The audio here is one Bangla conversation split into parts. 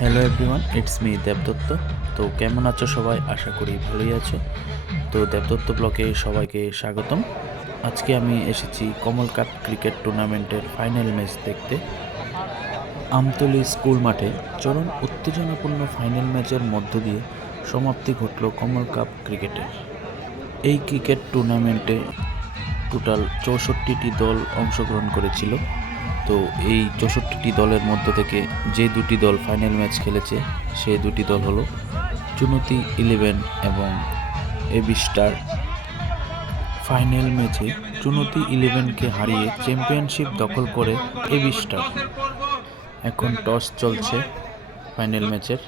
Hello everyone it's me Debdatta তো কেমন আছো সবাই? আশা করি ভালোই আছো। তো দেবদত্ত ব্লকে সবাইকে স্বাগতম। আজকে আমি এসেছি কমল কাপ ক্রিকেট টুর্নামেন্টের ফাইনাল ম্যাচ দেখতে। আমতলী স্কুল মাঠে চরম উত্তেজনাপূর্ণ ফাইনাল ম্যাচের মধ্য দিয়ে সমাপ্তি ঘটল কমল কাপ ক্রিকেটের। এই ক্রিকেট টুর্নামেন্টে টোটাল চৌষট্টিটি দল অংশগ্রহণ করেছিল। তো এই চৌষট্টিটি দলের মধ্য থেকে যে দুটি দল ফাইনাল ম্যাচ খেলেছে, সে দুটি দল হলো চুনতি ইলেভেন এবং এবি স্টার। ফাইনাল ম্যাচে চুনতি ইলেভেনকে হারিয়ে চ্যাম্পিয়নশিপ দখল করে এবি স্টার। এখন টস চলছে ফাইনাল ম্যাচের।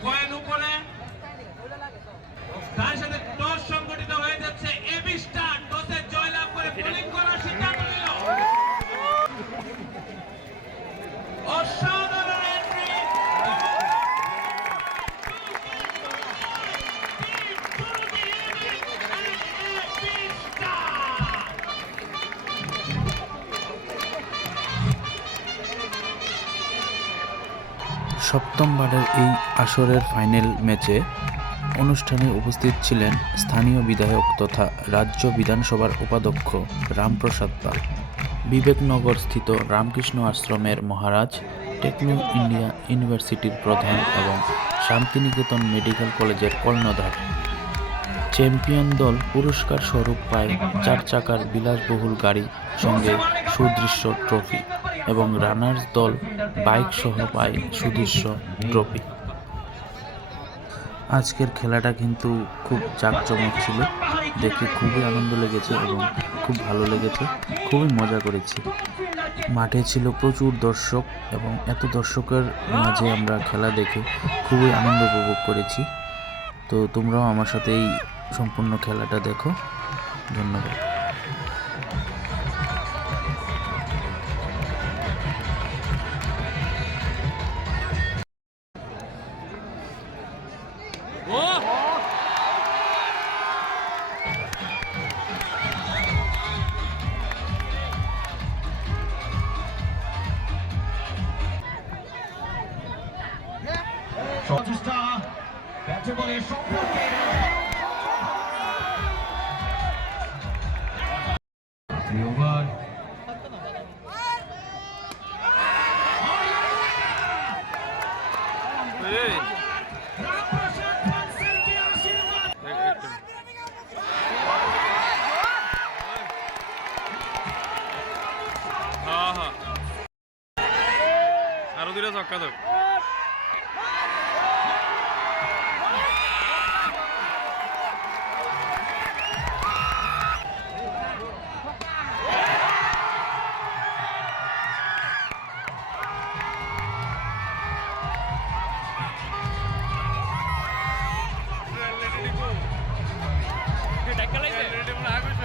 সপ্তমবারের এই আসরের ফাইনাল ম্যাচে অনুষ্ঠানে উপস্থিত ছিলেন স্থানীয় বিধায়ক তথা রাজ্য বিধানসভার উপাধ্যক্ষ রামপ্রসাদ পাল। বিবেকনগর স্থিত রামকৃষ্ণ আশ্রমের মহারাজ, টেকনো ইন্ডিয়া ইউনিভার্সিটির প্রধান এবং শান্তিনিকেতন মেডিকেল কলেজের কর্ণধার। চ্যাম্পিয়ন দল পুরস্কার স্বরূপ পায় চার চাকার বিলাসবহুল গাড়ি সঙ্গে সুদৃশ্য ট্রফি এবং রানার্স দল বাইক সহ পায় সুদৃশ্য ট্রফি। আজকের খেলাটা কিন্তু খুব জাঁকজমক ছিল। দেখে খুবই আনন্দ লেগেছে এবং খুব ভালো লেগেছে। খুবই মজা করেছি। মাঠে ছিল প্রচুর দর্শক এবং এত দর্শকের মাঝে আমরা খেলা দেখে খুবই আনন্দ উপভোগ করেছি। তো তোমরাও আমার সাথে এই সম্পূর্ণ খেলাটা দেখো। ধন্যবাদ। প্রচেষ্টা ব্যাটে বলে সম্পর্কে। ওভার। হ্যাঁ হ্যাঁ। আরও দুইটা চক্কা তো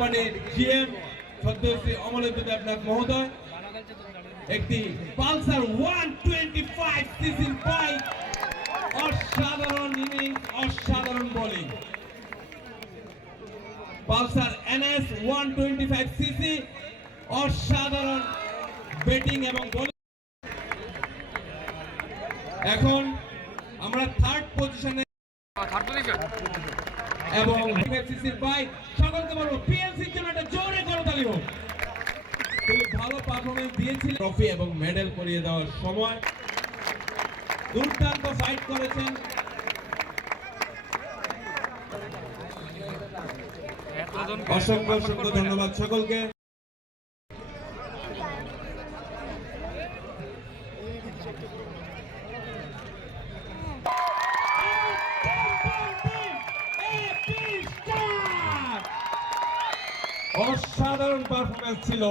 কোম্পানির জিএম সদ্যশ্রী অমলেন্দ্র দেবনাথ মহোদয়, একটি পালসার ওয়ান টোয়েন্টি ফাইভ সিসির বাইক অসাধারণ ইনিংস অসাধারণ bowling Pulsar NS one twenty five CC, অসাধারণ ব্যাটিং এবং বোলিং এখন আমরা থার্ড পজিশনে এবং সিসির বাইক। সকলকে বলব পিএলসির জন্য একটা জোরে করতালি হোক। খুব ভালো পারফরমেন্স দিয়েছিল। ট্রফি এবং মেডেল করিয়ে দেওয়ার সময় দুর্দান্ত ফাইট করেছেন। অসংখ্য অসংখ্য ধন্যবাদ সকলকে। অসাধারণ পারফরমেন্স ছিল